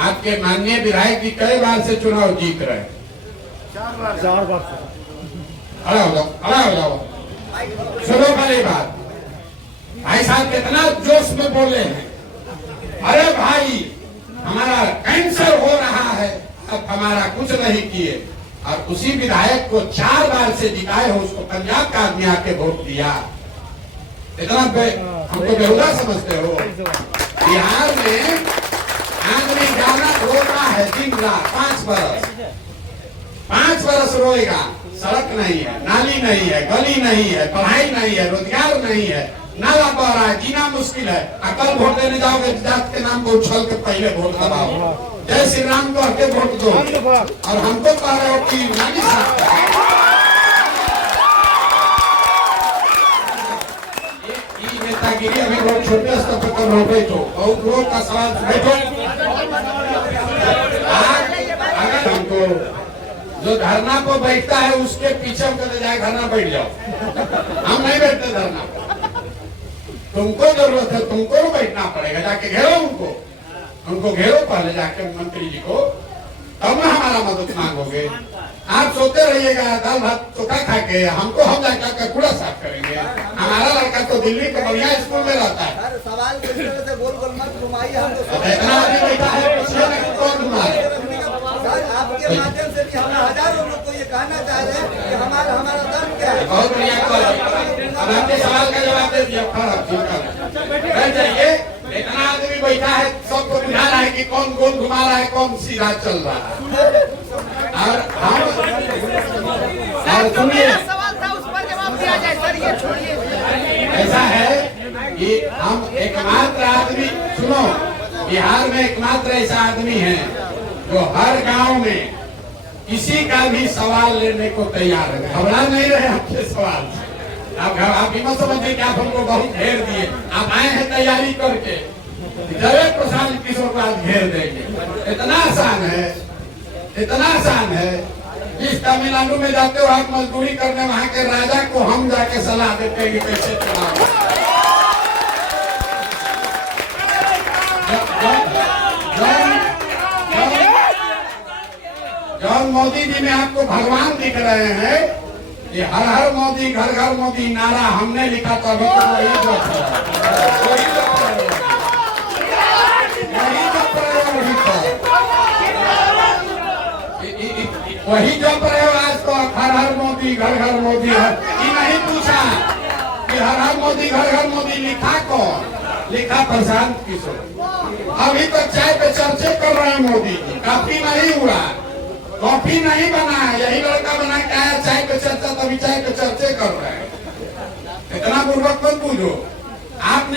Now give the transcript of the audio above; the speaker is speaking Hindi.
आपके माननीय विधायक जी कई बार से चुनाव जीत रहे हैं। 4 बार से। खड़ा हो जाओ। सुनो पहली बात, भाई साहब कितना जोश में बोले हैं। अरे भाई हमारा कैंसर हो रहा है, अब हमारा कुछ नहीं किए, और उसी विधायक को 4 बार से जिताए हो, उसको पंजाब का आदमी आके वोट दिया। इतना हमको बेहुदा समझते हो? बिहार में आदमी गाना रोता है दिन रात 5 बरस रोएगा। सड़क नहीं है, नाली नहीं है, गली नहीं है, पढ़ाई नहीं है, रोजगार नहीं है, नाला बह रहा है, जीना मुश्किल है। कल वोट देने जाओगे जात के नाम को उछल के पहले वोट दबाओ, जय श्री राम कह के वोट दो, और हमको कह रहे हो कि नाली साफ नेतागिरी अभी लोग छोटे स्तर पर कर रहे हो। बहुत लोग का सवाल बैठो। अगर हमको जो धरना को बैठता है उसके पीछे हम कहते जाए धरना बैठ जाओ, हम नहीं बैठते धरना पर। तुमको जरूरत है, तुमको बैठना पड़ेगा, जाके घेरो उनको घेरो पहले जाके मंत्री जी को, तब ना हमारा मदद मांगोगे। आप सोते रहिएगा दाल भात चोखा खा के, हमको हम जाकर कूड़ा साफ करेंगे। हमारा लड़का तो दिल्ली के बढ़िया स्कूल में रहता है। सवाल से गोल गोल मत घुमाइए, इतना आदमी बैठा है, पूछिए ना कि कौन घुमाए। आपके माध्यम से भी हम हजारों लोग को ये कहना चाह रहे हैं कि हमारा दर्द क्या है। बहुत बढ़िया, अब आपके सवाल का जवाब दे दिया। बैठ जाइए। इतना आदमी बैठा है, सबको बुझा रहा है कि कौन गोल घुमा रहा है, कौन सीधा चल रहा है। और हम सुनिए, ऐसा है कि हम एकमात्र आदमी, सुनो, बिहार में एकमात्र ऐसा आदमी है जो हर गांव में किसी का भी सवाल लेने को तैयार है। घबरा नहीं रहे आपके सवाल से। आप भी मत समझिए कि आप हमको बहुत घेर दिए। आप आए हैं तैयारी करके, जरूर प्रशांत किशोर को आज घेर देंगे। इतना आसान है, इतना आसान है। जिस तमिलनाडु में जाते हो आप मजदूरी करने, वहां के राजा को हम जाके सलाह देते हैं कि कैसे चलाओ। जब मोदी जी में आपको भगवान दिख रहे हैं, ये हर हर मोदी घर घर मोदी नारा हमने लिखा, तो अभी तक वही जो वही जो प्रयोग आज तो हर हर मोदी घर घर मोदी है। ये नहीं पूछा कि हर हर मोदी घर घर मोदी लिखा कौन? लिखा प्रशांत किशोर। अभी तक चाय पे चर्चे कर रहे हैं मोदी जी, काफी नहीं हुआ, कॉफी नहीं बना है, यही लड़का बना के आया चाय पे चर्चा, तभी चाय पे चर्चे कर रहे हैं। इतना पूर्वक मत पूछो। आपने